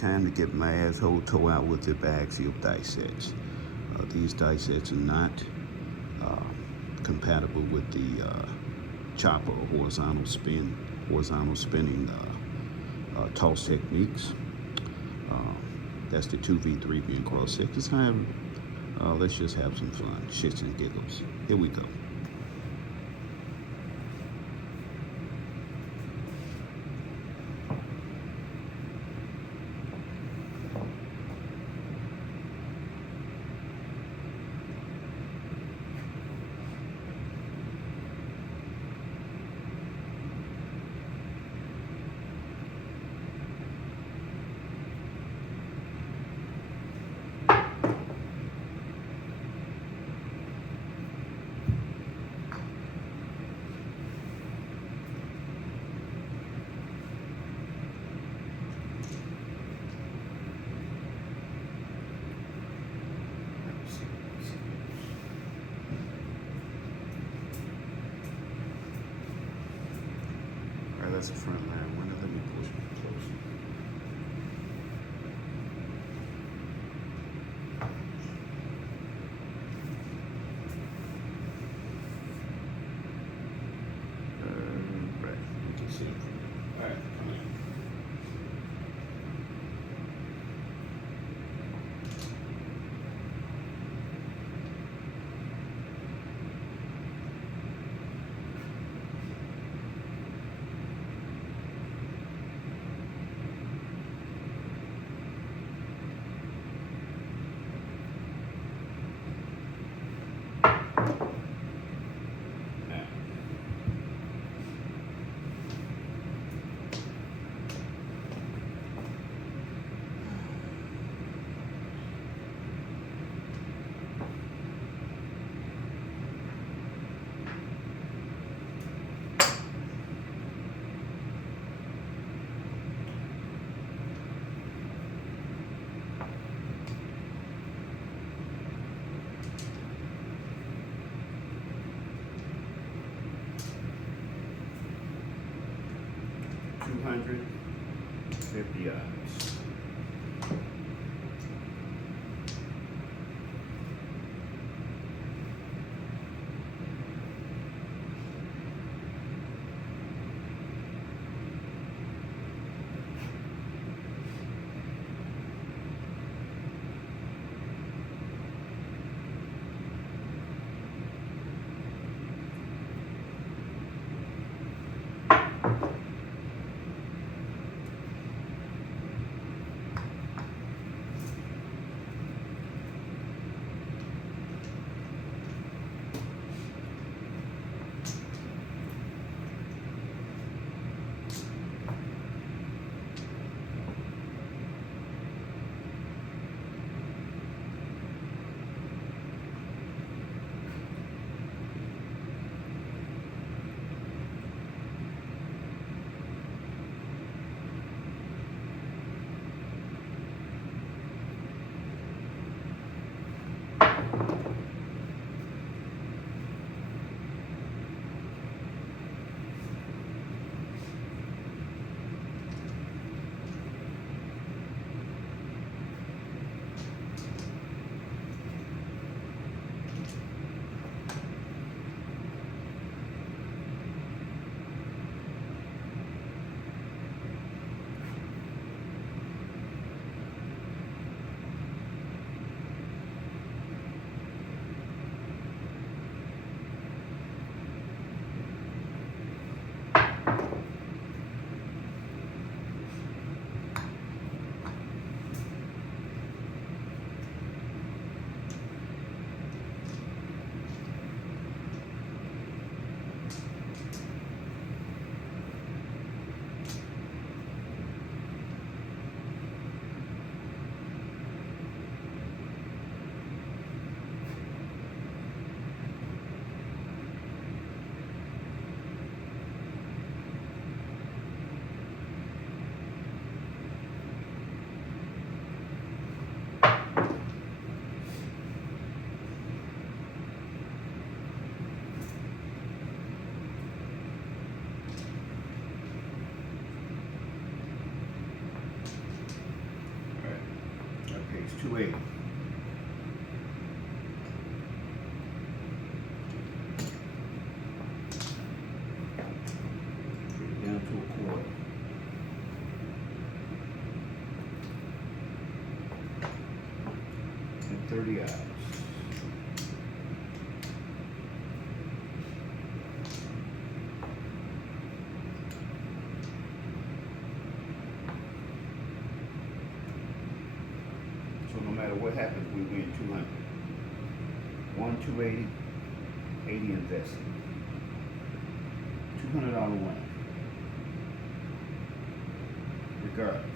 time to get my asshole tore out with the biaxial dice sets. These dice sets are not compatible with the chopper or horizontal spinning toss techniques. That's the 2v3 being cross sections. However, let's just have some fun, shits and giggles. Here we go. That's a front line winner. Let me push it closer. Right, you can see it. All right, come on. $250. 280. Down to a quarter. And 30 hours. So no matter what happens, we win 200. 280, 80 invested. $200 win. Regardless.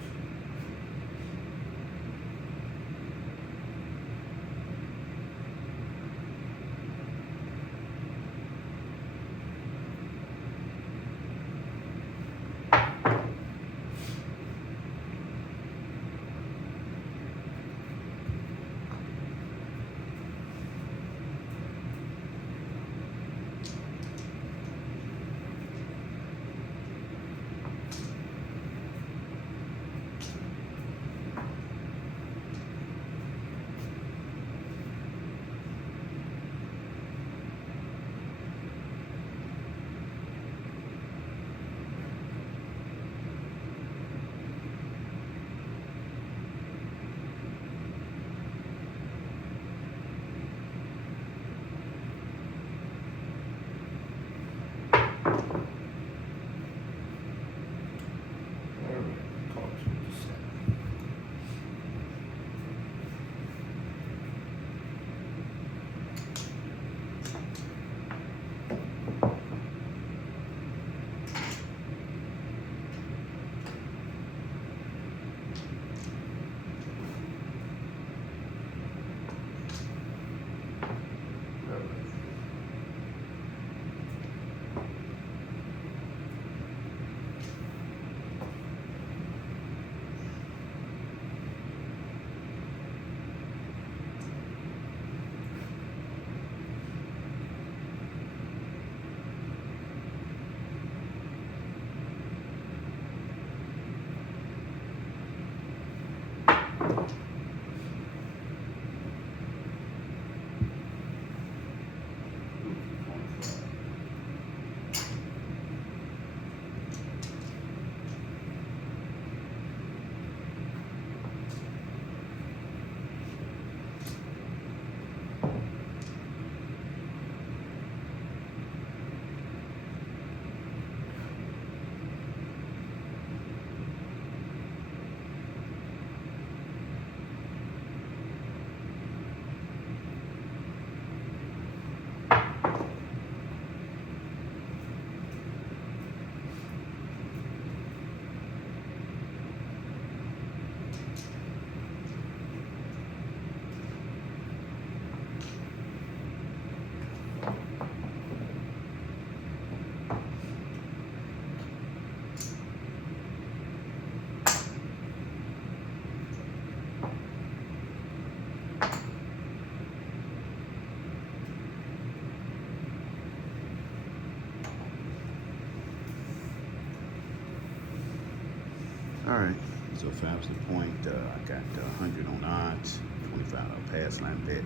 Alright, so if I was the point, I got 100 on odds, $25 pass line bet,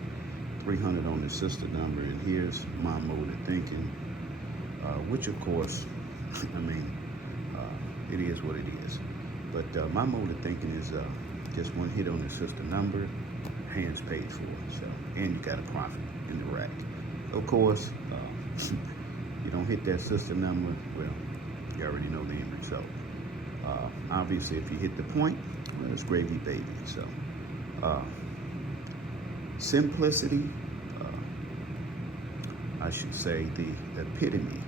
300 on the sister number, and here's my mode of thinking, which of course, I mean, it is what it is. But my mode of thinking is just one hit on the sister number, hands paid for. So, and you got a profit in the rack. Of course, you don't hit that sister number, well, you already know the end result. Obviously, if you hit the point, well, it's gravy, baby. So, simplicity, I should say the epitome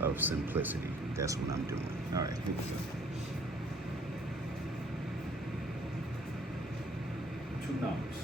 of simplicity. That's what I'm doing. All right, here we go. Two numbers.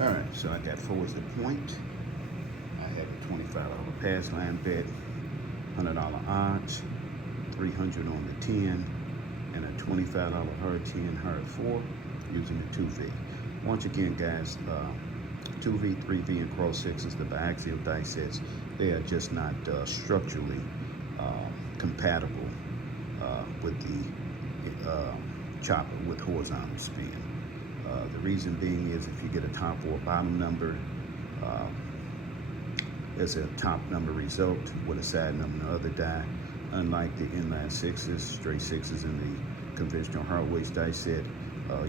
All right, so I got 4 as the point. I have a $25 pass line bet, $100 odds, 300 on the 10, and a $25 hard 10, hard 4 using the 2V. Once again, guys, 2V, 3V, and cross sixes, the biaxial dice sets, they are just not structurally compatible with the chopper with horizontal spin. The reason being is if you get a top or bottom number, there's a top number result with a side number on the other die. Unlike the inline sixes, straight sixes in the conventional hardweight dice set,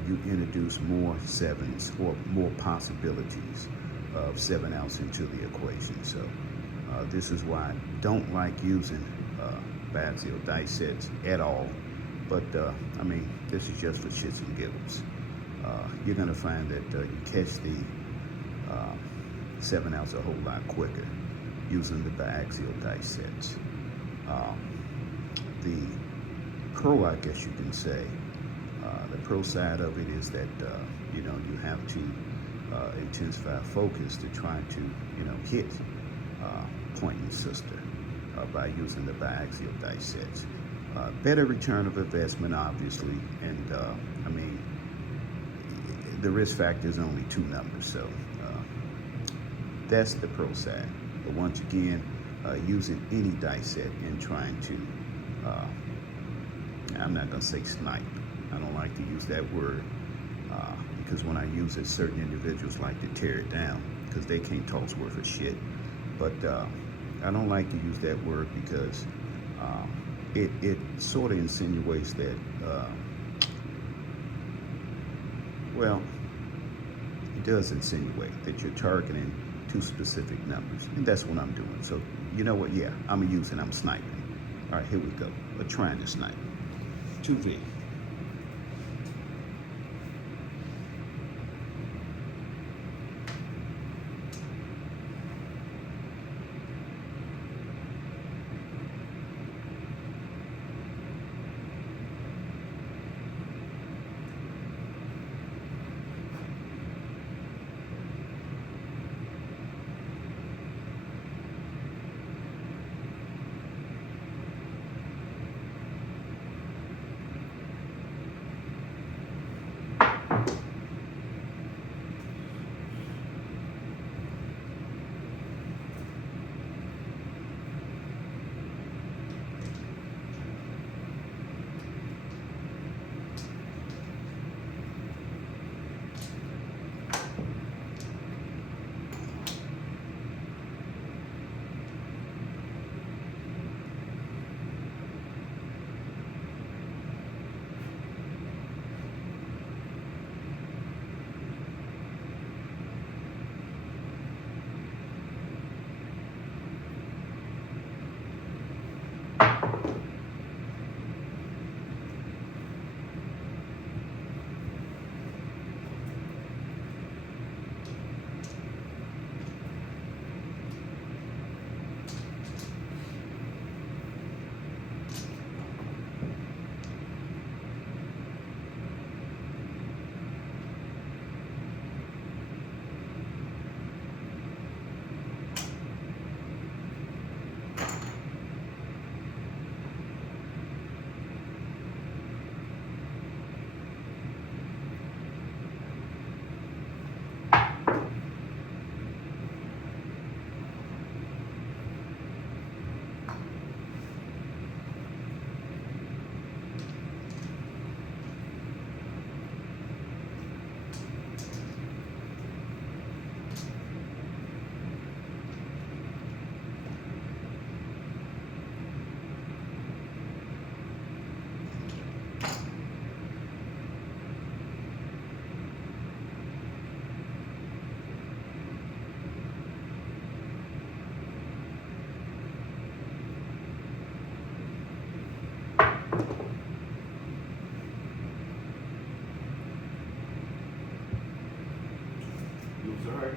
you introduce more sevens or more possibilities of 7 outs into the equation. So this is why I don't like using biaxial dice sets at all. But I mean, this is just for shits and giggles. You're gonna find that you catch the 7 outs a whole lot quicker using the biaxial dice sets. The pro, I guess you can say, the pro side of it is that you know, you have to intensify focus to try to, you know, hit point and sister by using the biaxial dice sets. Better return of investment, obviously, and I mean, the risk factor is only 2 numbers, so that's the pro side. But once again, using any dice set and trying to, I'm not gonna say snipe. I don't like to use that word because when I use it, certain individuals like to tear it down because they can't toss worth of shit. But I don't like to use that word because it sort of insinuates that, well, it does insinuate that you're targeting 2 specific numbers, and that's what I'm doing. So you know what? Yeah, I'm using, I'm sniping. All right, here we go. We're trying to snipe. 2V.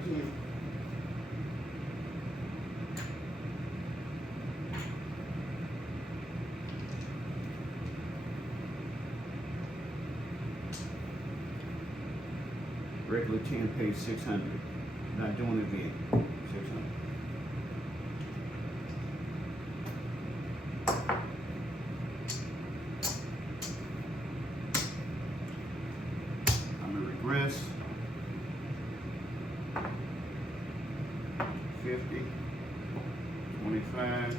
Again. Regular 10 pays 600. Not doing it again. 600. I'm gonna regress. 50, 25.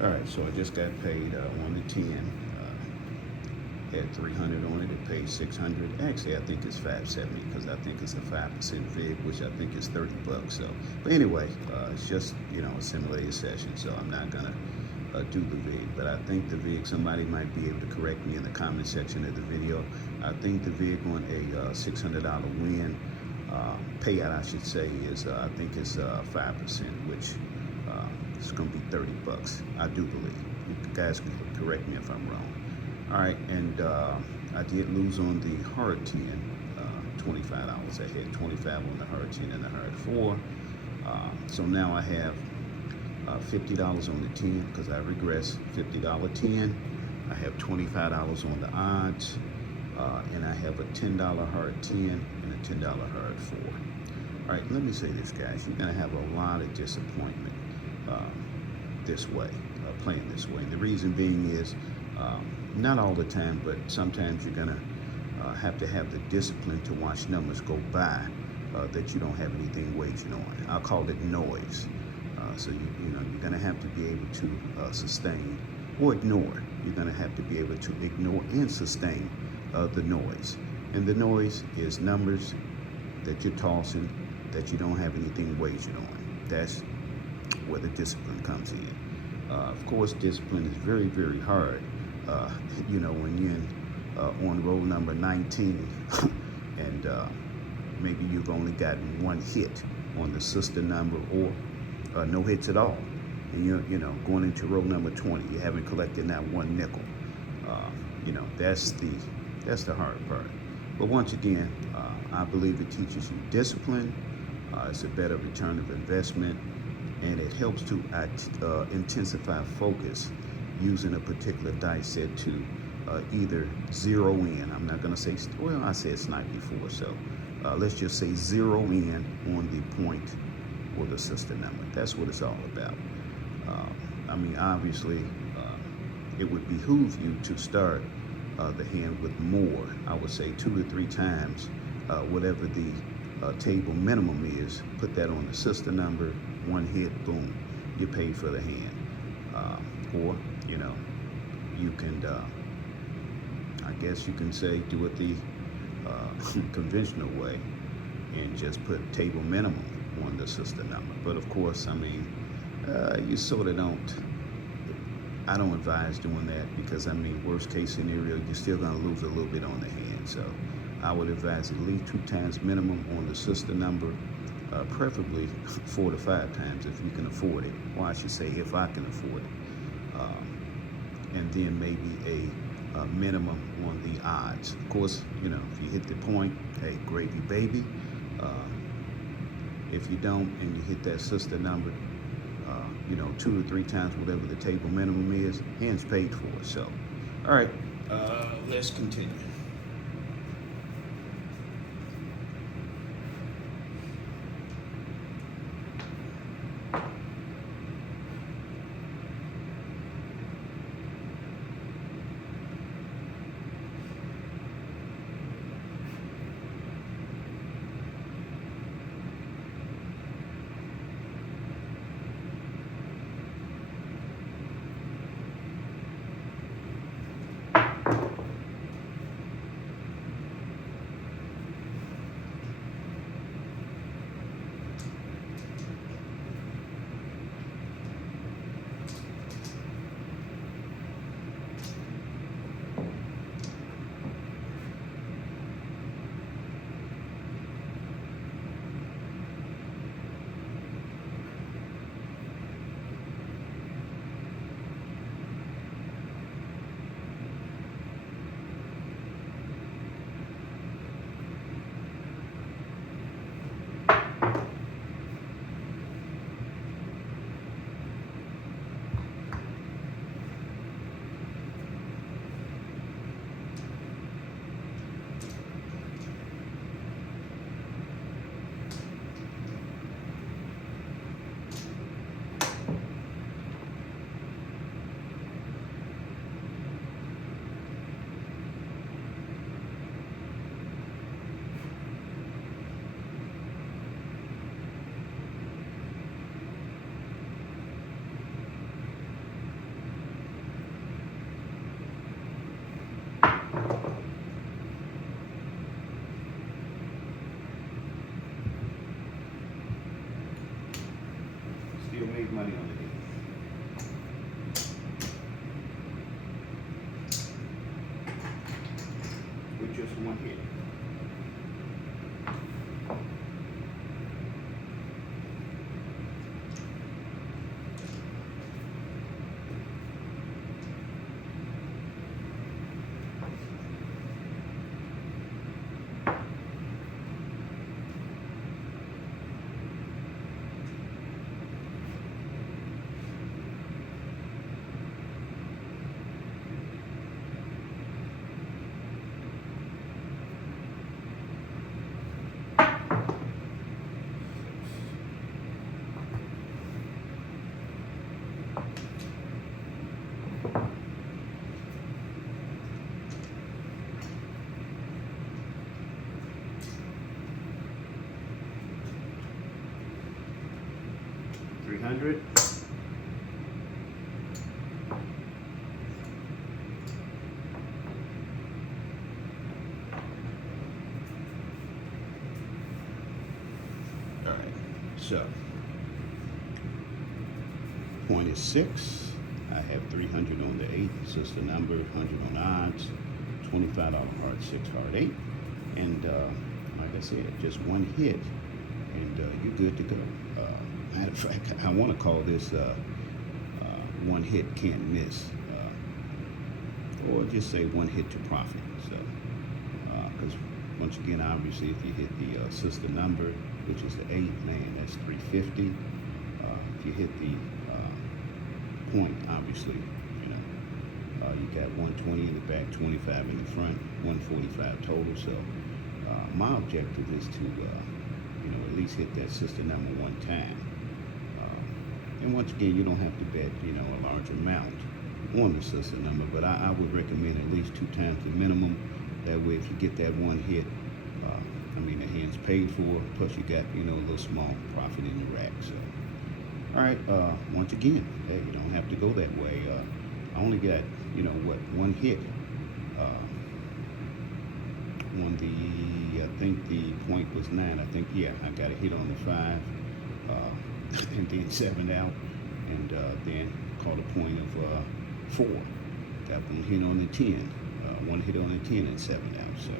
All right, so I just got paid 1 to 10. Had 300 on it. It paid 600. Actually, I think it's 570 because I think it's a 5% VIG, which I think is 30 bucks. So, but anyway, it's just a simulated session, so I'm not gonna do the VIG. But I think the VIG, somebody might be able to correct me in the comment section of the video. I think the VIG on a $600 win payout, I should say, is I think it's 5%, which it's gonna be 30 bucks. I do believe. You guys can correct me if I'm wrong. All right, and I did lose on the hard 10, $25. I had 25 on the hard 10 and the hard 4. So now I have $50 on the 10 because I regressed. $50 10. I have $25 on the odds, and I have a $10 hard 10 and a $10 hard 4. All right, let me say this, guys. You're gonna have a lot of disappointment this way, playing this way. And the reason being is, not all the time, but sometimes you're gonna have to have the discipline to watch numbers go by that you don't have anything waging on. I'll call it noise. So you're gonna have to be able to sustain or ignore. You're gonna have to be able to ignore and sustain the noise. And the noise is numbers that you're tossing that you don't have anything waging on. That's where the discipline comes in. Of course, discipline is very, very hard. When you're on roll number 19 and maybe you've only gotten one hit on the sister number or no hits at all, and you're going into roll number 20, you haven't collected that one nickel. That's the hard part. But once again, I believe it teaches you discipline. It's a better return of investment, and it helps to intensify focus using a particular dice set to either zero in. I'm not going to say, well, I said snipe before, so let's just say zero in on the point or the sister number. That's what it's all about. Obviously, it would behoove you to start the hand with more. I would say 2 to 3 times whatever the table minimum is. Put that on the sister number, one hit, boom, you paid for the hand. Or you can, I guess you can say, do it the conventional way and just put table minimum on the sister number. But of course, you sort of don't. I don't advise doing that because worst case scenario, you're still gonna lose a little bit on the hand. So I would advise at least 2 times minimum on the sister number, preferably 4 to 5 times if you can afford it. Or I should say, if I can afford it. And then maybe a minimum on the odds. Of course, if you hit the point, hey, gravy baby. If you don't and you hit that sister number, 2 to 3 times whatever the table minimum is, hands paid for. So, all right, let's continue. with just one hit. $300. All right, so point is 6. I have 300 on the 8, sister number, 100 on odds, $25 hard 6, hard 8, and like I said, just one hit, and you're good to go. Matter of fact, I want to call this one hit can't miss, or just say one hit to profit. So, because once again, obviously, if you hit the sister number, which is the 8, man, that's 350. If you hit the point, obviously, you know, you got 120 in the back, 25 in the front, 145 total. So, my objective is to, you know, at least hit that sister number one time. And once again, you don't have to bet, you know, a large amount on the sister number, but I would recommend at least 2 times the minimum. That way, if you get that one hit, I mean, the hand's paid for, plus you got, you know, a little small profit in your rack. So, all right, once again, hey, you don't have to go that way. I only got, you know, what, one hit on the, I think the point was 9. I think, yeah, I got a hit on the 5. And then 7 out, and then caught a point of 4. Got one hit on the 10, one hit on the 10 and 7 out. So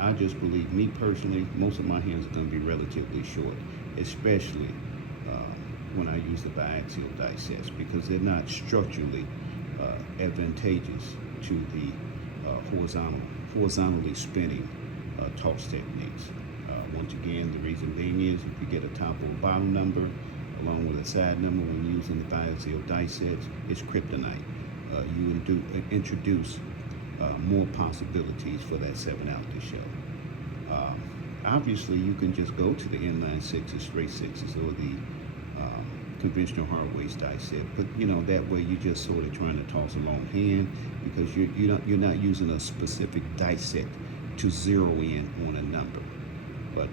I just believe, me personally, most of my hands are going to be relatively short, especially when I use the biaxial dice sets, because they're not structurally advantageous to the horizontally spinning toss techniques. Once again, the reason being is if you get a top or bottom number along with a side number when using the biaxial dice sets, it's kryptonite. You introduce more possibilities for that 7 out to show. Obviously, you can just go to the inline 6s, straight 6s, or the conventional hard waist dice set, but you know, that way you're just sort of trying to toss a long hand, because you're not using a specific dice set to zero in on a number. But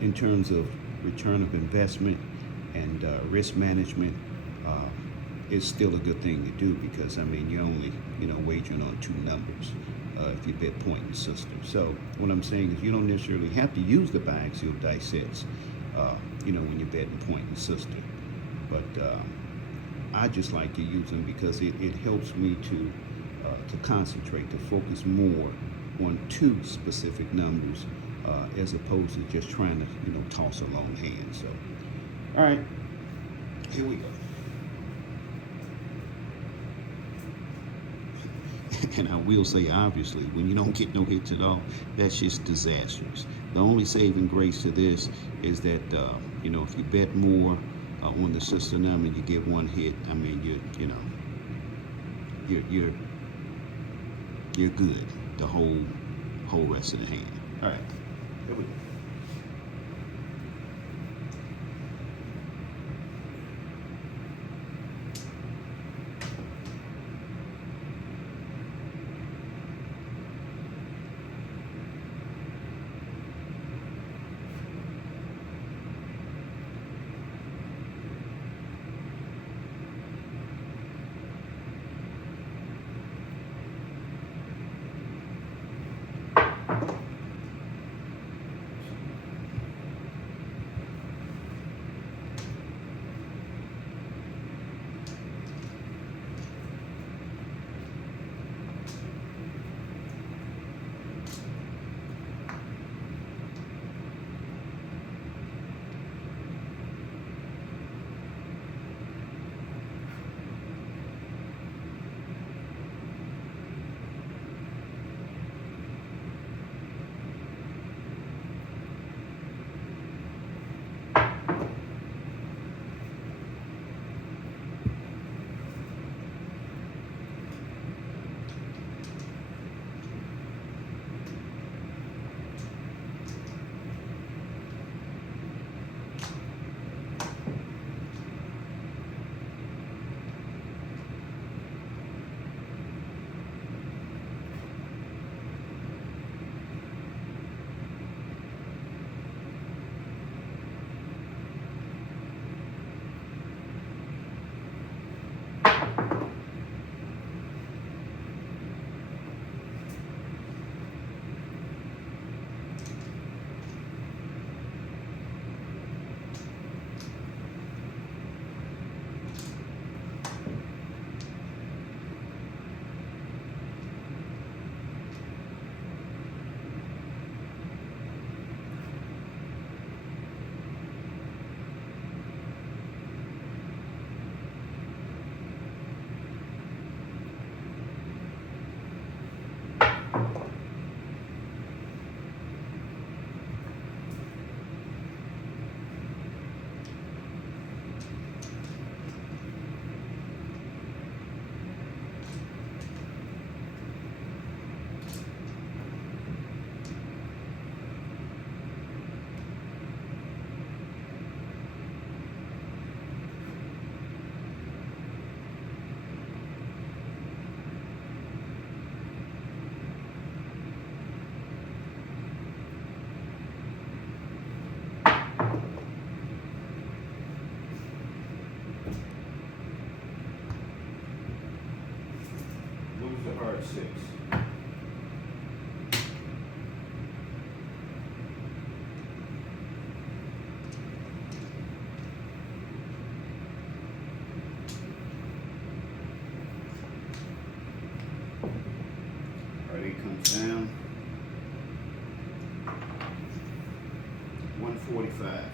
in terms of return of investment and risk management, it's still a good thing to do, because I mean, you're only, you know, wagering on 2 numbers if you bet point and sister. So what I'm saying is, you don't necessarily have to use the biaxial dice sets, you know, when you're betting point and sister. But I just like to use them because it helps me to concentrate, to focus more on 2 specific numbers, as opposed to just trying to, you know, toss a long hand. So, all right, here we go. And I will say, obviously, when you don't get no hits at all, that's just disastrous. The only saving grace to this is that, you know, if you bet more on the sister number, you get one hit. I mean, you know, you're good the whole rest of the hand. All right. Here we go. Down 145.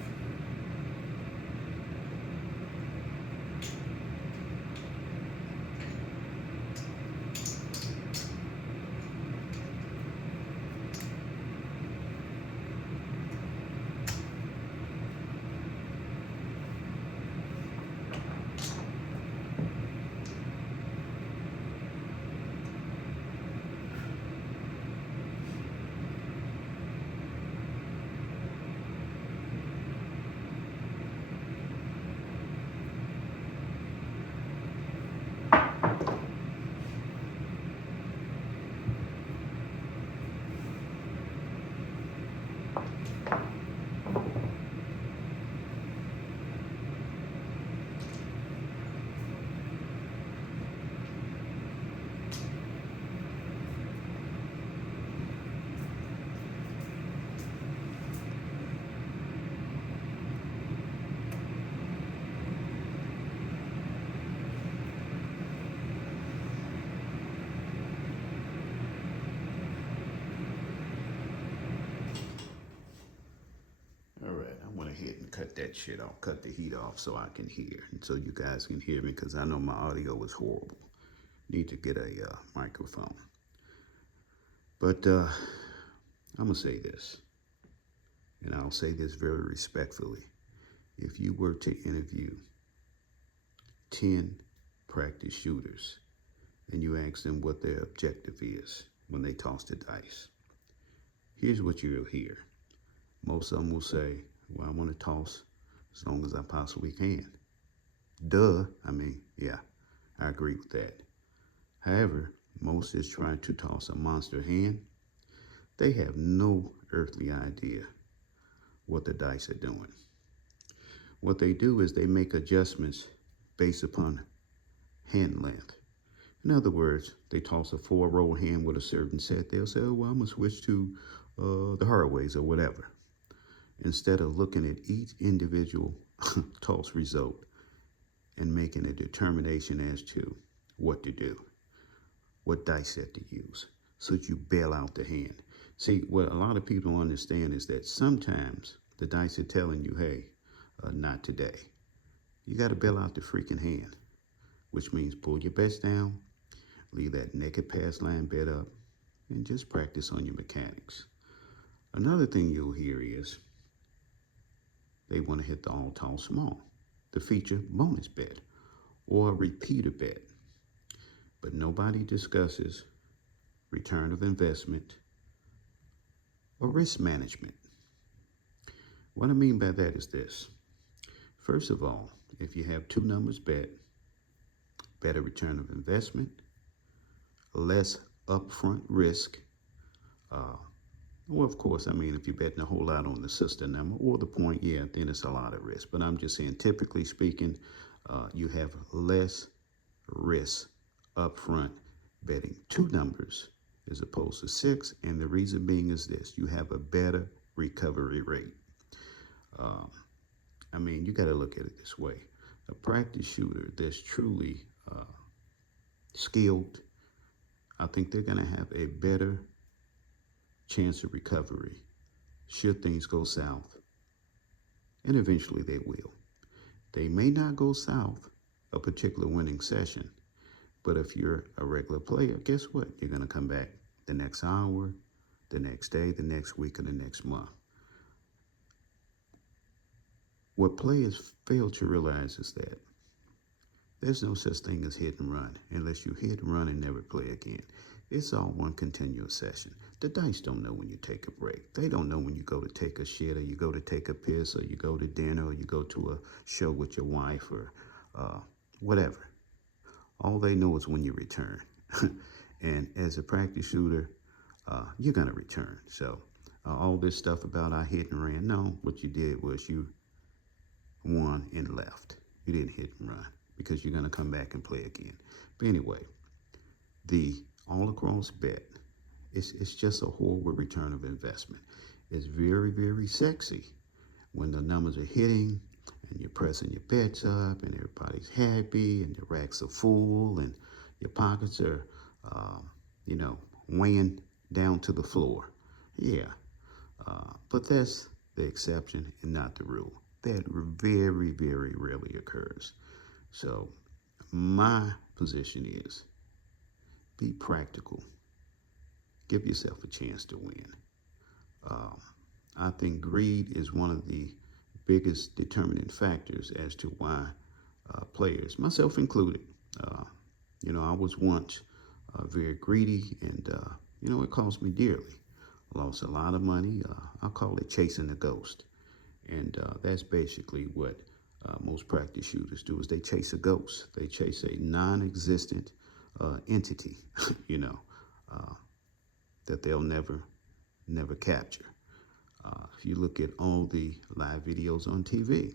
All right, I went ahead and cut that shit off, cut the heat off so I can hear, and so you guys can hear me because I know my audio is horrible. Need to get a microphone. But I'm gonna say this, and I'll say this very respectfully. If you were to interview 10 practice shooters and you ask them what their objective is when they toss the dice, here's what you'll hear. Most of them will say, well, I want to toss as long as I possibly can. Duh, I mean, yeah, I agree with that. However, most is trying to toss a monster hand. They have no earthly idea what the dice are doing. What they do is they make adjustments based upon hand length. In other words, they toss a 4-roll hand with a certain set. They'll say, oh, well, I'm going to switch to the hardways or whatever. Instead of looking at each individual toss result and making a determination as to what to do, what dice set to use, so that you bail out the hand. See, what a lot of people don't understand is that sometimes the dice are telling you, hey, not today. You got to bail out the freaking hand, which means pull your bets down, leave that naked pass line bet up, and just practice on your mechanics. Another thing you'll hear is they want to hit the all tall small, the feature bonus bet, or a repeater bet. But nobody discusses return of investment or risk management. What I mean by that is this. First of all, if you have 2 numbers bet, better return of investment, less upfront risk. Well, of course, I mean, if you're betting a whole lot on the sister number or the point, yeah, then it's a lot of risk. But I'm just saying, typically speaking, you have less risk upfront betting 2 numbers as opposed to 6. And the reason being is this, you have a better recovery rate. I mean, you got to look at it this way. A practice shooter that's truly skilled, I think they're going to have a better chance of recovery should things go south. And eventually they will. They may not go south a particular winning session, but if you're a regular player, guess what? You're going to come back the next hour, the next day, the next week, or the next month. What players fail to realize is that there's no such thing as hit and run unless you hit and run and never play again. It's all one continuous session. The dice don't know when you take a break. They don't know when you go to take a shit or you go to take a piss or you go to dinner or you go to a show with your wife or whatever. All they know is when you return. And as a practice shooter, you're going to return. So all this stuff about I hit and ran, no, what you did was you won and left. You didn't hit and run because you're going to come back and play again. But anyway, the all-across bet, it's just a horrible return of investment. It's very, very sexy when the numbers are hitting and you're pressing your bets up and everybody's happy and your racks are full and your pockets are, weighing down to the floor. Yeah, but that's the exception and not the rule. That very, very rarely occurs. So my position is be practical. Give yourself a chance to win. Um, I think greed is one of the biggest determining factors as to why players, myself included, uh, I was once very greedy, and it cost me dearly. Lost a lot of money. I call it chasing the ghost, and that's basically what most practice shooters do: is they chase a ghost. They chase a non-existent entity, you know, uh, that they'll never capture. If you look at all the live videos on TV,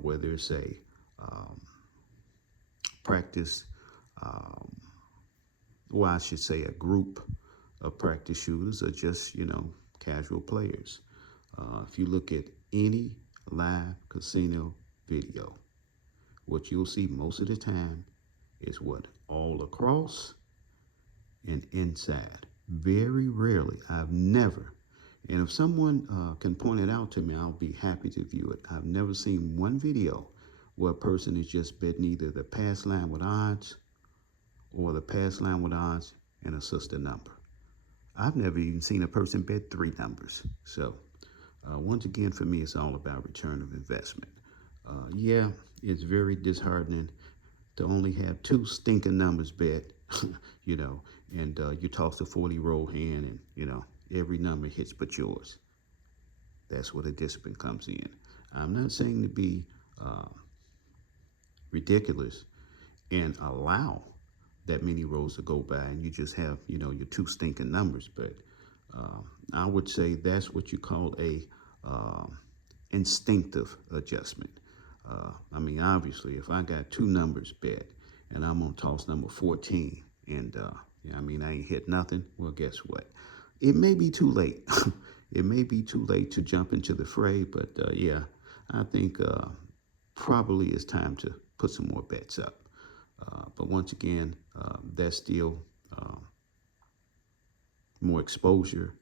whether it's a um, practice, um, well, I should say a group of practice shooters, or just, casual players. If you look at any live casino video, what you'll see most of the time is what? All across and inside. Very rarely, I've never, and if someone can point it out to me, I'll be happy to view it. I've never seen one video where a person is just betting either the pass line with odds or the pass line with odds and a sister number. I've never even seen a person bet three numbers. So, once again, for me, it's all about return of investment. Yeah, it's very disheartening to only have two stinking numbers bet, you know, and you toss a 40 roll hand, and, every number hits but yours. That's where the discipline comes in. I'm not saying to be uh, ridiculous and allow that many rolls to go by and you just have, your two stinking numbers, but uh, I would say that's what you call a uh, instinctive adjustment. I mean, obviously, if I got two numbers bet and I'm on toss number 14, and I ain't hit nothing, well, guess what? It may be too late. It may be too late to jump into the fray, but yeah, I think probably it's time to put some more bets up. But once again, that's still more exposure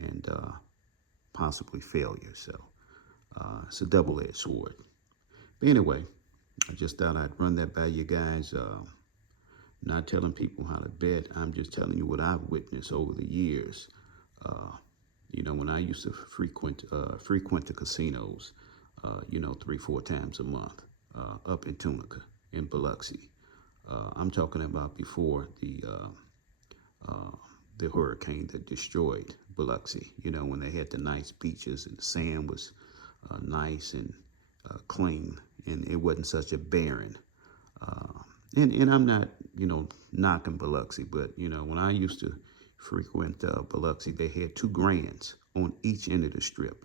and possibly failure. So it's a double-edged sword. But anyway, I just thought I'd run that by you guys. Not telling people how to bet. I'm just telling you what I've witnessed over the years. Uh, when I used to frequent the casinos, 3-4 times a month, up in Tunica, in Biloxi. I'm talking about before the hurricane that destroyed Biloxi. When they had the nice beaches and the sand was nice and clean, and it wasn't such a barren. Uh, and I'm not, knocking Biloxi, but when I used to frequent Biloxi, they had two grands on each end of the strip.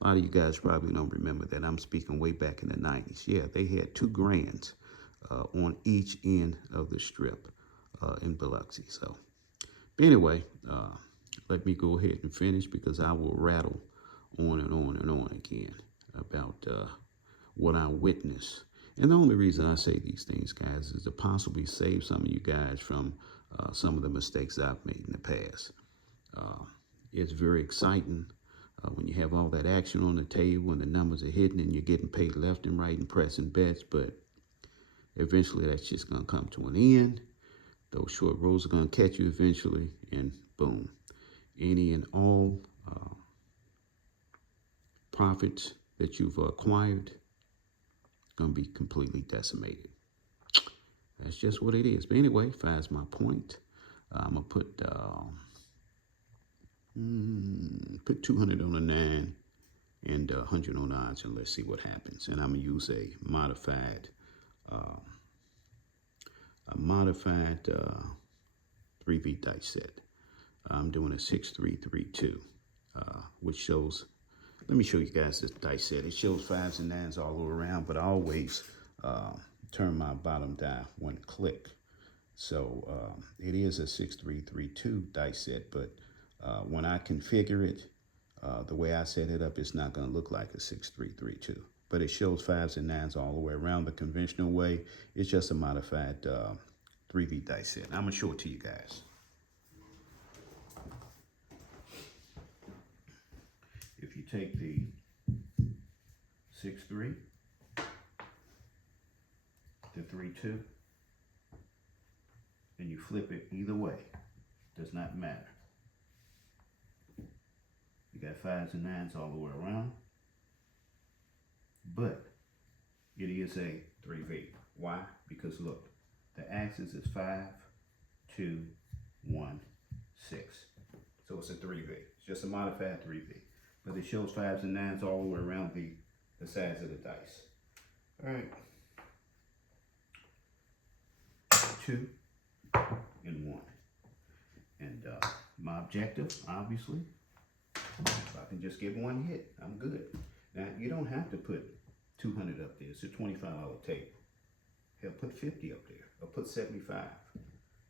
A lot of you guys probably don't remember that. I'm speaking way back in the 90s. Yeah, they had two grands on each end of the strip in Biloxi. So, but anyway, let me go ahead and finish, because I will rattle on and on and on again about what I witnessed. And the only reason I say these things, guys, is to possibly save some of you guys from some of the mistakes I've made in the past. It's very exciting when you have all that action on the table and the numbers are hitting and you're getting paid left and right and pressing bets, but eventually that's just going to come to an end. Those short rolls are going to catch you eventually, and boom. Any and all profits that you've acquired going to be completely decimated. That's just what it is. But anyway, five's my point. I'm going to put 200 on a 9 and 100 on odds, and let's see what happens. And I'm going to use a modified 3V dice set. I'm doing a 6-3-3-2, which shows, let me show you guys this dice set. It shows 5s and 9s all the way around, but I always turn my bottom die one click. So it is a 6-3-3-2 dice set, but when I configure it, the way I set it up, it's not going to look like a 6-3-3-2. But it shows 5s and 9s all the way around the conventional way. It's just a modified 3V dice set. I'm going to show it to you guys. take the 6-3, the 3-2, and you flip it either way. Does not matter. You got 5s and 9s all the way around, but it is a 3V. Why? Because look, the axis is 5, 2, 1, 6. So it's a 3V. It's just a modified 3V. But it shows 5s and 9s all the way around the sides of the dice. All right. 2 and 1. And my objective, obviously, if I can just get one hit, I'm good. Now, you don't have to put 200 up there. It's a $25 table. Hell, put 50 up there, or put 75.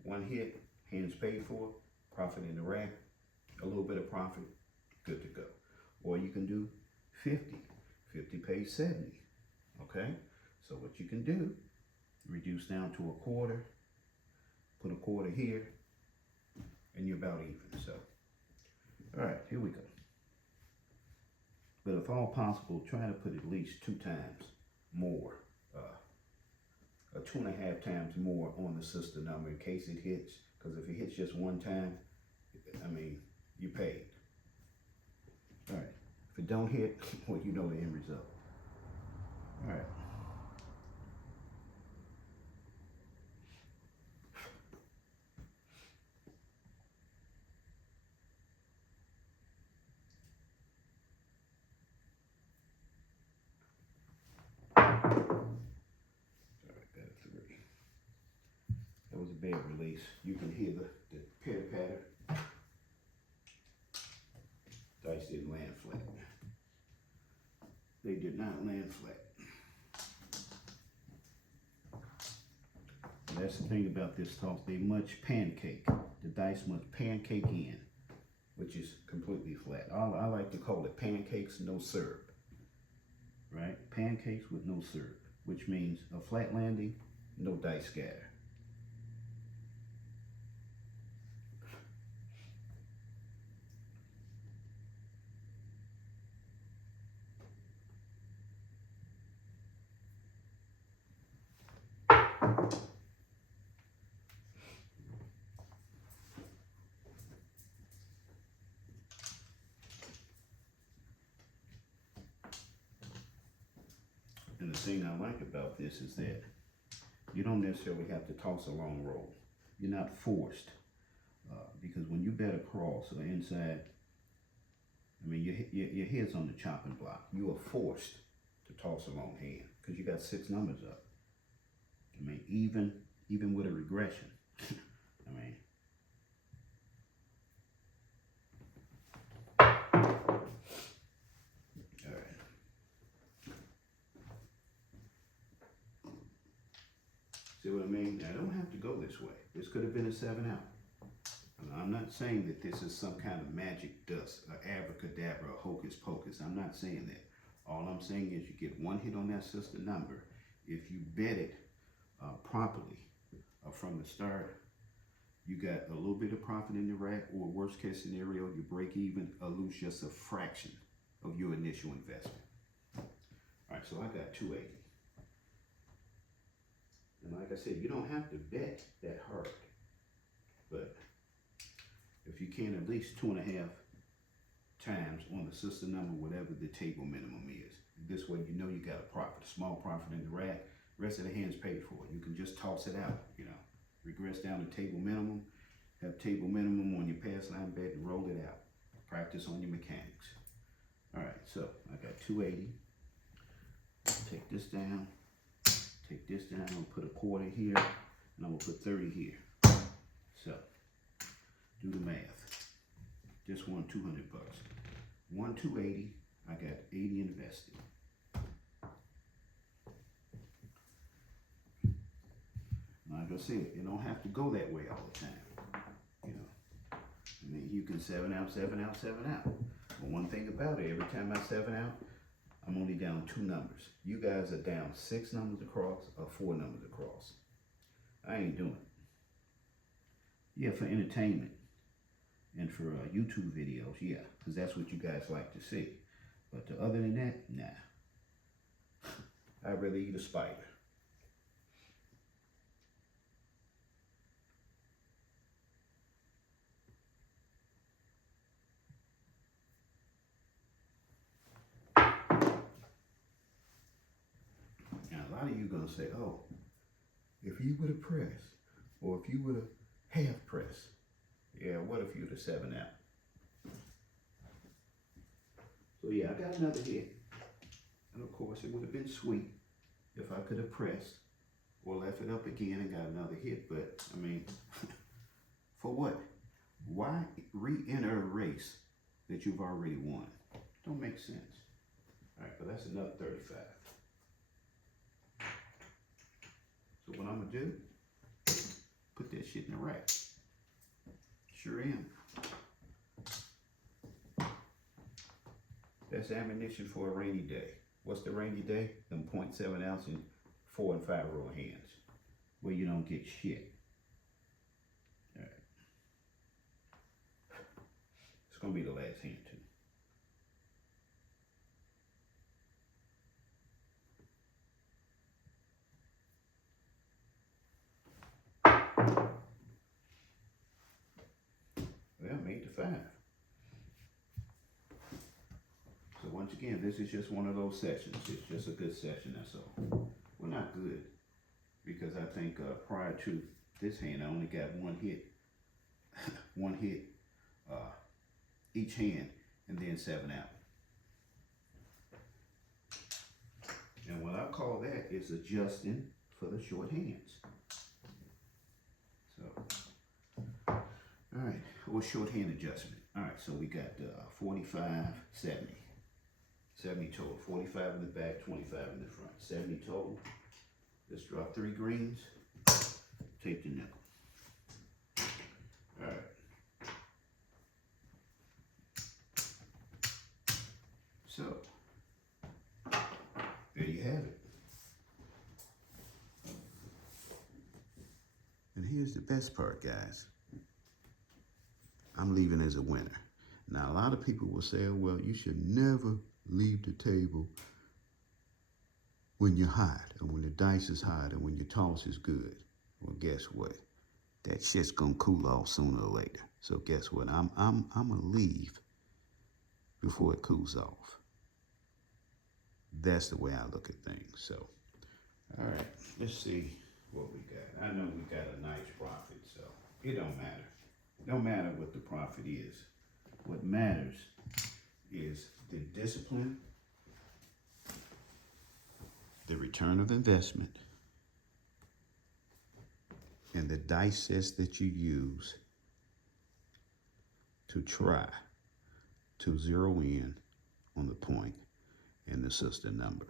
One hit, hands paid for, profit in the rack, a little bit of profit, good to go. Or you can do 50. 50 pays 70, okay? So what you can do, reduce down to a quarter, put a quarter here, and you're about even, so. All right, here we go. But if all possible, try to put at least 2 times more, or 2.5 times more on the sister number in case it hits. Because if it hits just one time, I mean, you paid. All right, if it don't hit, well, you know the end result. All right. That was a bad release. You can hear the pitter patter. Dice didn't land flat. They did not land flat. And that's the thing about this toss. They much pancake. The dice must pancake in, which is completely flat. I like to call it pancakes, no syrup. Right? Pancakes with no syrup, which means a flat landing, no dice scatter. And the thing I like about this is that you don't necessarily have to toss a long roll. You're not forced. Because when you bet across or inside, I mean, your head's on the chopping block. You are forced to toss a long hand because you got 6 numbers up. I mean, even with a regression. I mean, all right. See what I mean? I don't have to go this way. This could have been a 7 out. I'm not saying that this is some kind of magic dust, or abracadabra, or hocus pocus. I'm not saying that. All I'm saying is you get one hit on that sister number. If you bet it properly from the start, you got a little bit of profit in the rack, or worst case scenario, you break even or lose just a fraction of your initial investment. All right, so I got 280. And like I said, you don't have to bet that hard, but if you can, at least 2.5 times on the sister number, whatever the table minimum is. This way you know you got a profit, a small profit in the rack. Rest of the hand's paid for. You can just toss it out, you know. Regress down to table minimum, have table minimum on your pass line bet and roll it out. Practice on your mechanics. All right, so I got 280. Take this down, take this down, I'm gonna put a quarter here, and I'm gonna put 30 here. So, do the math. Just won 200 bucks. Won 280, I got 80 invested. Like I said, you don't have to go that way all the time. You know, I mean, you can 7 out, 7 out, 7 out. But one thing about it, every time I 7 out, I'm only down 2 numbers. You guys are down 6 numbers across or 4 numbers across. I ain't doing it. Yeah, for entertainment and for YouTube videos, yeah, because that's what you guys like to see. But other than that, nah. I'd rather eat a spider. Now, a lot of you gonna say, oh, if you would have pressed, or if you would have half pressed, yeah, what if you'd have 7 out? So yeah, I got another hit. And of course, it would have been sweet if I could have pressed or left it up again and got another hit. But I mean, for what? Why re-enter a race that you've already won? Don't make sense. All right, but that's another 35. So what I'm gonna do, put that shit in the rack. Sure am. That's ammunition for a rainy day. What's the rainy day? Them 0.7 ounce and 4 and 5 roll hands, where you don't get shit. All right. It's gonna be the last hand too. Well, made the 5. So once again, this is just one of those sessions. It's just a good session, that's all. Well, not good, because I think prior to this hand, I only got one hit, one hit each hand, and then 7 out. And what I call that is adjusting for the short hands. So, all right, or short hand adjustment. All right, so we got 45, 70. 70 total, 45 in the back, 25 in the front. 70 total. Let's drop 3 greens, take the nickel. All right. So, there you have it. And here's the best part, guys. I'm leaving as a winner. Now, a lot of people will say, well, you should never leave the table when you're hot, or when the dice is hot, and when your toss is good. Well, guess what? That shit's gonna cool off sooner or later. So guess what? I'm gonna leave before it cools off. That's the way I look at things. So, all right, let's see what we got. I know we got a nice profit, so it don't matter. It don't matter what the profit is. What matters is the discipline, the return of investment, and the dice sets that you use to try to zero in on the point and the sister number.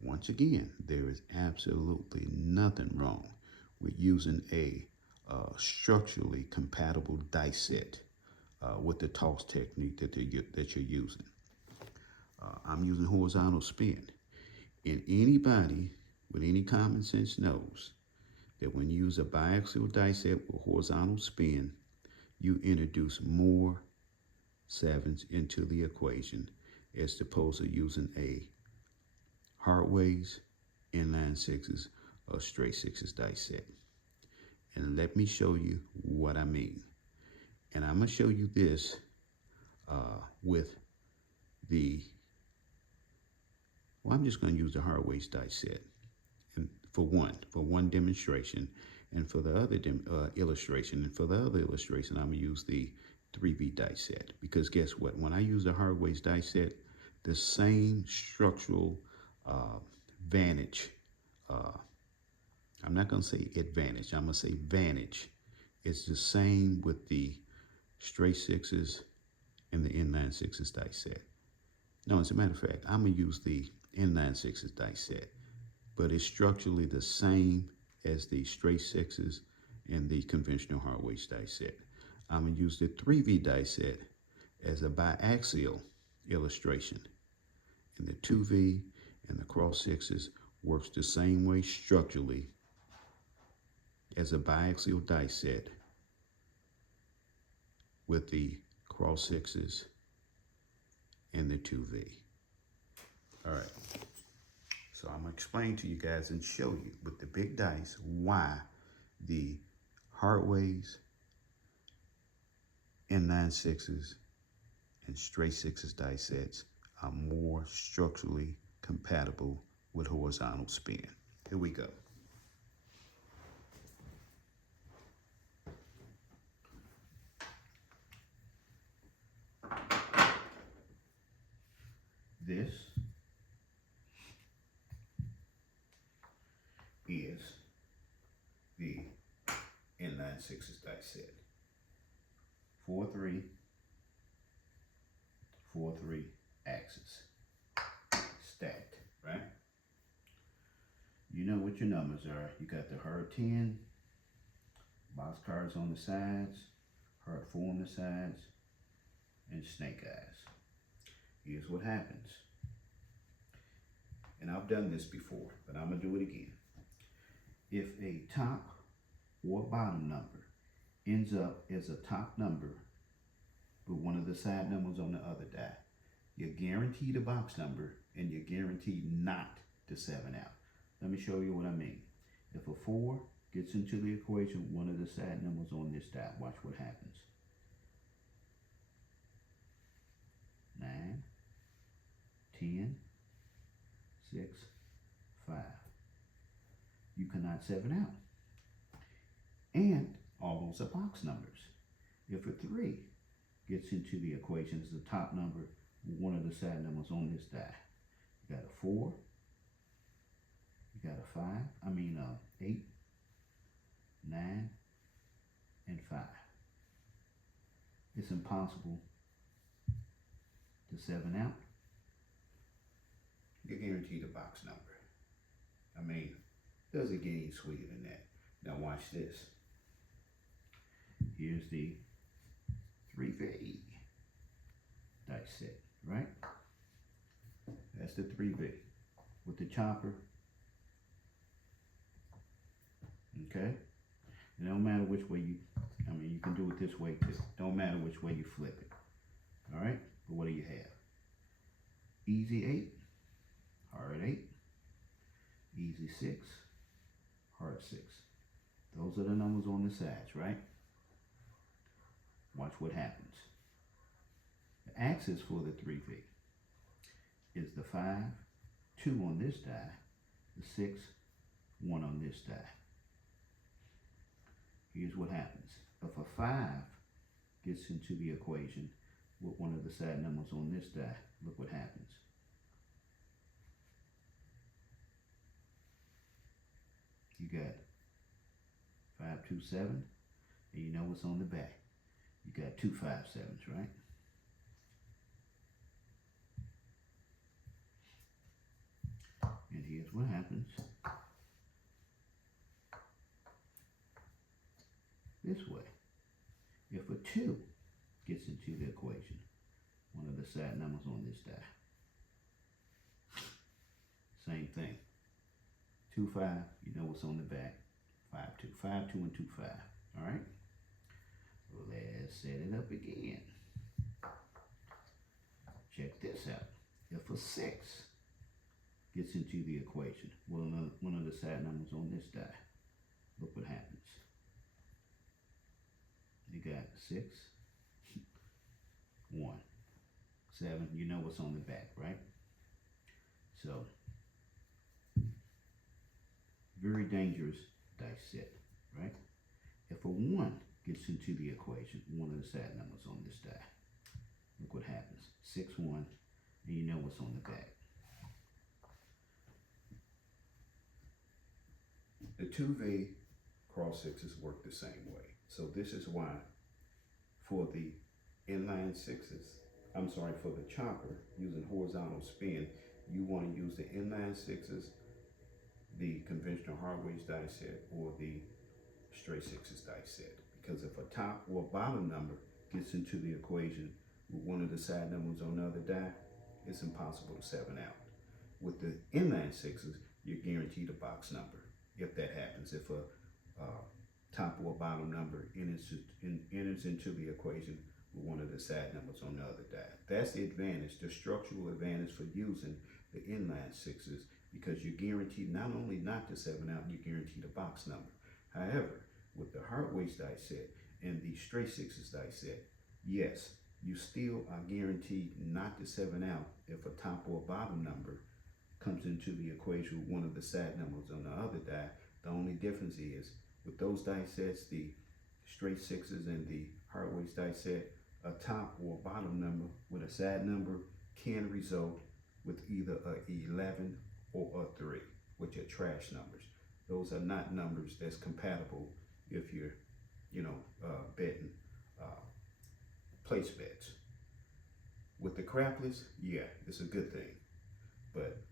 Once again, there is absolutely nothing wrong with using a structurally compatible dice set with the toss technique that you're using. I'm using horizontal spin. And anybody with any common sense knows that when you use a biaxial dice set with horizontal spin, you introduce more 7s into the equation as opposed to using a hard ways, inline 6s, or straight 6s dice set. And let me show you what I mean. And I'm going to show you this with the, well, I'm just going to use the hard ways dice set. And for one demonstration, and for the other illustration, and for the other illustration, I'm going to use the 3V dice set. Because guess what? When I use the hard ways dice set, the same structural vantage, I'm not going to say advantage, I'm going to say vantage. It's the same with the straight 6s and the inline 6s dice set. No, as a matter of fact, I'm going to use the inline 6s dice set, but it's structurally the same as the straight 6s and the conventional hard ways dice set. I'm going to use the 3V dice set as a biaxial illustration. And the 2V and the cross 6s works the same way structurally as a biaxial dice set with the cross 6s and the 2V. All right. So I'm gonna explain to you guys and show you with the big dice why the hard ways, inline sixes, and straight sixes dice sets are more structurally compatible with horizontal spin. Here we go. This is the inline sixes dice set. 4-3, 4-3 axis. Stacked, right? You know what your numbers are. You got the hard 10, box cards on the sides, hard 4 on the sides, and snake eyes. Here's what happens. And I've done this before, but I'm gonna do it again. If a top or bottom number ends up as a top number with one of the side numbers on the other die, you're guaranteed a box number and you're guaranteed not to 7 out. Let me show you what I mean. If a 4 gets into the equation, one of the side numbers on this die, watch what happens. 9, 10, 6, 5. You cannot 7 out. And all those are box numbers. If a 3 gets into the equation as the top number, one of the side numbers on this die, you got a 4, you got a 8, 9, and 5. It's impossible to 7 out. You're guaranteed a box number. I mean, does it get any sweeter than that? Now watch this. Here's the 3V dice set, right? That's the 3V with the chopper. Okay? It don't matter which way you, you can do it this way too. Don't matter which way you flip it. All right? But what do you have? Easy 8, hard 8, easy 6, hard 6. Those are the numbers on the sides, right? Watch what happens. The axis for the 3V is the 5, 2 on this die, the 6, 1 on this die. Here's what happens. If a 5 gets into the equation with one of the side numbers on this die, look what happens. You got 5, 2, 7, and you know what's on the back. You got 2 5 7s, right? And here's what happens. This way. If a 2 gets into the equation, one of the side numbers on this die. Same thing. 2 5, you know what's on the back. 5 2. 5 2 and 2 5. Alright? Let's set it up again. Check this out. If a 6 gets into the equation, one of the side numbers on this die, look what happens. You got 6, 1, 7, you know what's on the back, right? So, very dangerous dice set, right? If a 1 gets into the equation, one of the side numbers on this die, look what happens. 6, 1, and you know what's on the back. The 2V cross sixes work the same way. So this is why for the inline sixes, for the chopper, using horizontal spin, you want to use the inline sixes, the conventional hardways dice set, or the straight sixes dice set. Because if a top or bottom number gets into the equation with one of the side numbers on the other die, it's impossible to 7 out. With the inline sixes, you're guaranteed a box number. If that happens, if a top or bottom number enters into the equation with one of the side numbers on the other die. That's the advantage, the structural advantage for using the inline sixes because you're guaranteed not only not the 7 out, you're guaranteed a box number. However, with the hard weights die set and the straight sixes die set, yes, you still are guaranteed not the 7 out if a top or bottom number comes into the equation with one of the side numbers on the other die. The only difference is with those die sets, the straight sixes and the hard weights die set, a top or bottom number with a side number can result with either a 11 or a 3, which are trash numbers. Those are not numbers that's compatible if you're, betting place bets. With the crapless, yeah, it's a good thing. But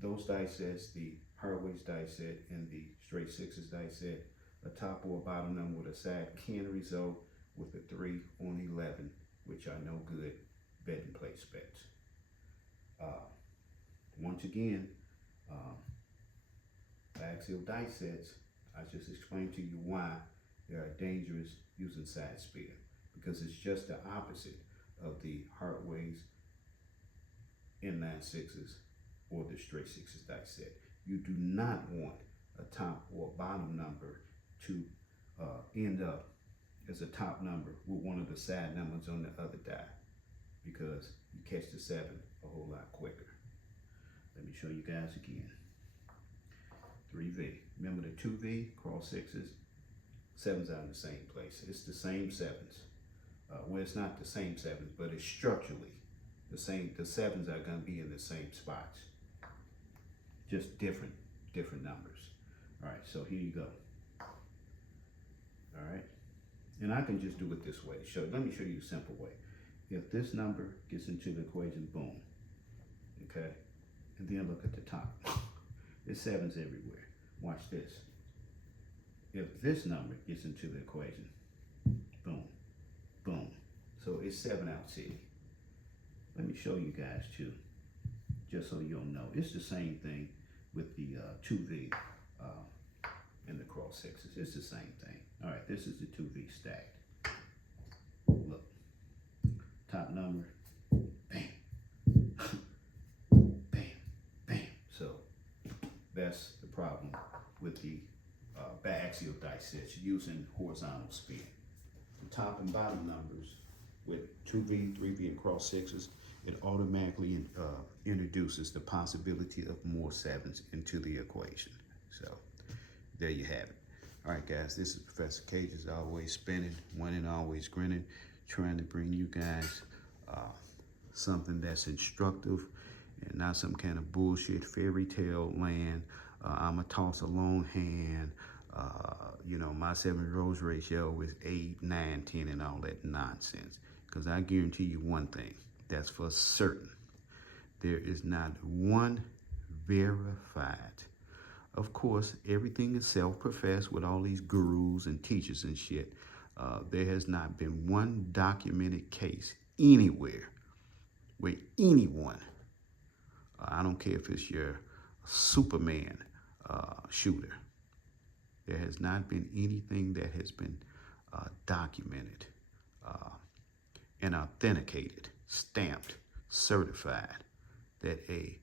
those die sets, the hard weights die set and the straight sixes die set, a top or a bottom number with a side can result with a 3 on 11, which are no good betting place bets. Once again, axial die sets, I just explained to you why they are dangerous using side spear, because it's just the opposite of the hard weights, inline sixes, or the straight sixes die set. You do not want a top or bottom number to end up as a top number with one of the side numbers on the other die, because you catch the 7 a whole lot quicker. Let me show you guys again. 3V. Remember the 2V, cross sixes, 7s are in the same place. It's the same 7s. Well, it's not the same 7s, but it's structurally the same. The 7s are going to be in the same spots, just different numbers. All right, so here you go. All right, and I can just do it this way. Let me show you a simple way. If this number gets into the equation, boom, okay, and then look at the top. There's 7s everywhere. Watch this. If this number gets into the equation, boom, boom. So it's 7 out city. Let me show you guys too, just so you'll know. It's the same thing with the 2V and the cross sixes. It's the same thing. All right, this is the 2V stacked. Look, top number, bam, bam, bam. So that's the problem with the biaxial die sets using horizontal spin. The top and bottom numbers with 2V, 3V, and cross sixes, it automatically introduces the possibility of more 7s into the equation. So there you have it. All right, guys, this is Professor Cage, as always, spinning, winning, always grinning, trying to bring you guys something that's instructive and not some kind of bullshit fairy tale land. I'm a toss a long hand. My 7 rows ratio is 8, 9, 10, and all that nonsense. Because I guarantee you one thing, that's for certain. There is not one verified. Of course, everything is self-professed with all these gurus and teachers and shit. There has not been one documented case anywhere where anyone, I don't care if it's your Superman shooter, there has not been anything that has been documented and authenticated, stamped, certified that a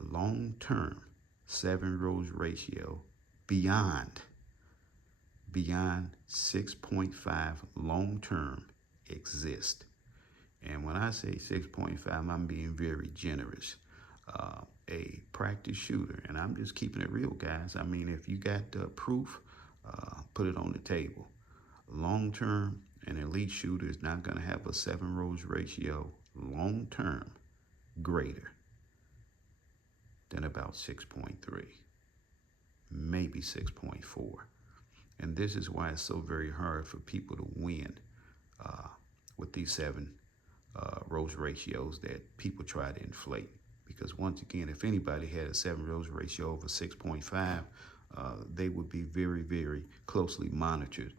long-term 7 rows ratio beyond 6.5 long-term exists. And when I say 6.5, I'm being very generous. A practice shooter, and I'm just keeping it real, guys. I mean, if you got the proof, put it on the table. Long-term, an elite shooter is not going to have a 7 rows ratio long-term greater than about 6.3, maybe 6.4. And this is why it's so very hard for people to win with these 7 rows ratios that people try to inflate. Because once again, if anybody had a 7 rows ratio over 6.5, they would be very, very closely monitored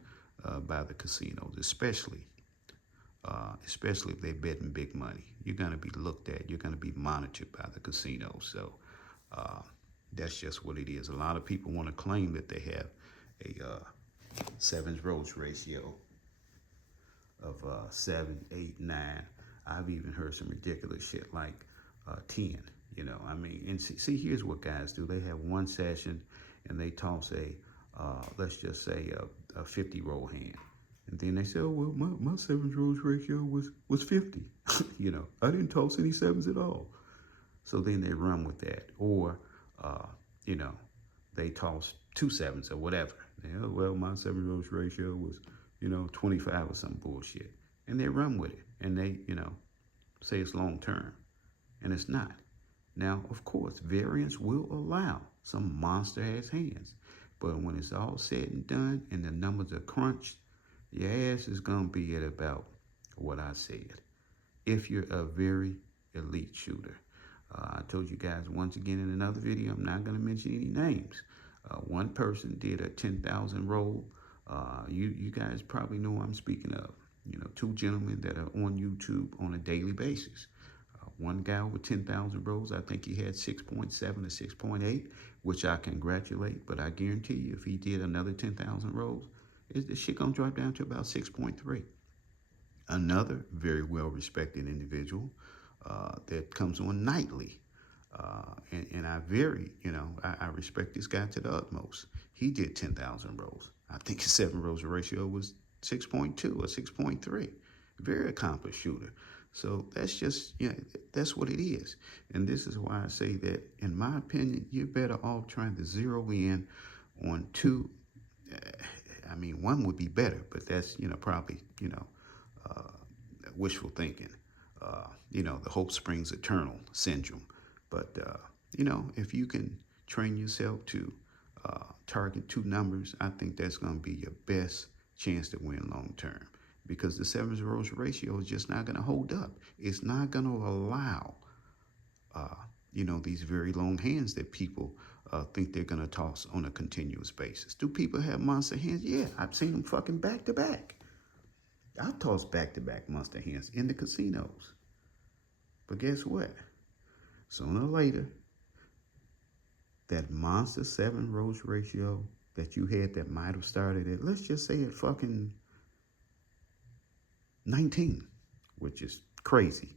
by the casinos, especially if they're betting big money. You're going to be looked at. You're going to be monitored by the casinos. So that's just what it is. A lot of people want to claim that they have a 7 rows ratio of 7, 8, 9. I've even heard some ridiculous shit like 10. You know, I mean, and see, here's what guys do. They have one session and they toss let's just say a 50 roll hand. And then they say, oh, well, my sevens rolls ratio was 50. You know, I didn't toss any sevens at all. So then they run with that. Or, you know, they toss 2 sevens or whatever. They, oh, well, my seven rolls ratio was, 25 or some bullshit. And they run with it. And they, say it's long term. And it's not. Now, of course, variance will allow some monster ass hands. But when it's all said and done and the numbers are crunched, your ass is going to be at about what I said. If you're a very elite shooter. I told you guys once again in another video, I'm not going to mention any names. One person did a 10,000 roll. You guys probably know what I'm speaking of. 2 gentlemen that are on YouTube on a daily basis. One guy with 10,000 rolls, I think he had 6.7 or 6.8, which I congratulate. But I guarantee you, if he did another 10,000 rolls, this shit gonna drop down to about 6.3. Another very well-respected individual that comes on nightly. And I I respect this guy to the utmost. He did 10,000 rolls. I think his 7 rolls ratio was 6.2 or 6.3. Very accomplished shooter. So that's just, that's what it is. And this is why I say that, in my opinion, you're better off trying to zero in on 2. I mean, 1 would be better, but that's, probably, wishful thinking. The hope springs eternal syndrome. But, if you can train yourself to target 2 numbers, I think that's going to be your best chance to win long term. Because the 7 rolls ratio is just not going to hold up. It's not going to allow, these very long hands that people think they're going to toss on a continuous basis. Do people have monster hands? Yeah, I've seen them fucking back to back. I've tossed back to back monster hands in the casinos. But guess what? Sooner or later, that monster 7 rolls ratio that you had that might have started at, let's just say at fucking 19, which is crazy.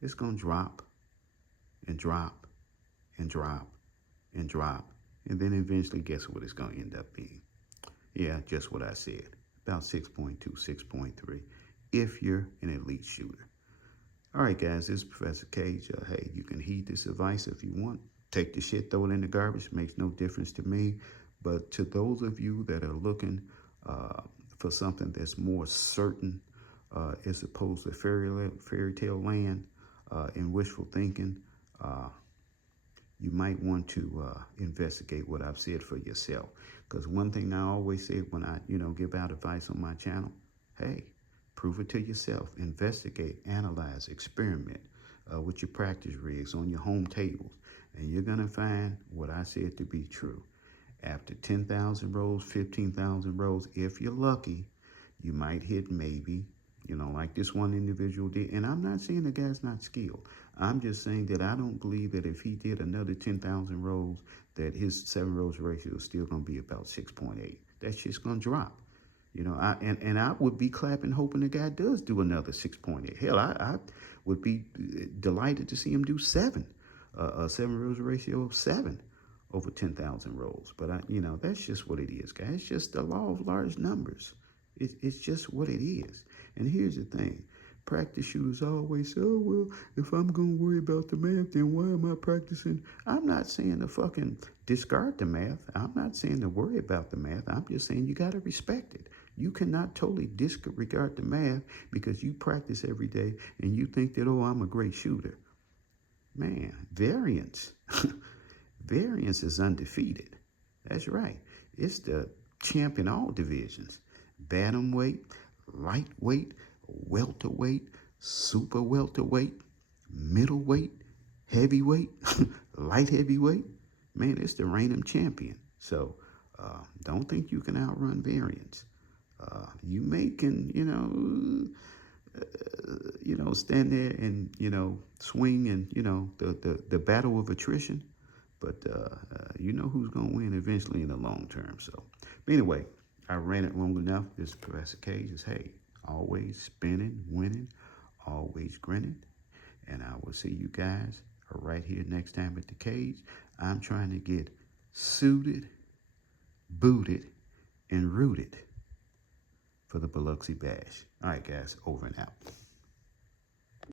It's going to drop and drop and drop and drop. And then eventually, guess what it's going to end up being? Yeah, just what I said. About 6.2, 6.3, if you're an elite shooter. All right, guys, this is Professor Cage. Hey, you can heed this advice if you want. Take the shit, throw it in the garbage. Makes no difference to me. But to those of you that are looking for something that's more certain, as opposed to fairy tale land and wishful thinking, you might want to investigate what I've said for yourself. Because one thing I always say when I, give out advice on my channel, hey, prove it to yourself. Investigate, analyze, experiment with your practice rigs on your home tables. And you're going to find what I said to be true. After 10,000 rolls, 15,000 rolls, if you're lucky, you might hit maybe, like this one individual did. And I'm not saying the guy's not skilled. I'm just saying that I don't believe that if he did another 10,000 rolls, that his 7 rolls ratio is still going to be about 6.8. That shit's going to drop. I would be clapping, hoping the guy does do another 6.8. Hell, I would be delighted to see him do 7. A 7 rolls ratio of 7 over 10,000 rolls. But, that's just what it is, guys. It's just the law of large numbers. It's just what it is. And here's the thing. Practice shooters always say, oh, well, if I'm going to worry about the math, then why am I practicing? I'm not saying to fucking discard the math. I'm not saying to worry about the math. I'm just saying you got to respect it. You cannot totally disregard the math because you practice every day and you think that, oh, I'm a great shooter. Man, variance. Variance is undefeated. That's right. It's the champ in all divisions. Bantamweight, lightweight, welterweight, super welterweight, middleweight, heavyweight, light heavyweight. Man, it's the reigning champion. So don't think you can outrun variance. You may can, stand there and, swing and, the battle of attrition. But you know who's going to win eventually in the long term. So, but anyway, I ran it long enough. This is Professor Cage. Hey, always spinning, winning, always grinning. And I will see you guys right here next time at the cage. I'm trying to get suited, booted, and rooted for the Biloxi Bash. All right, guys, over and out.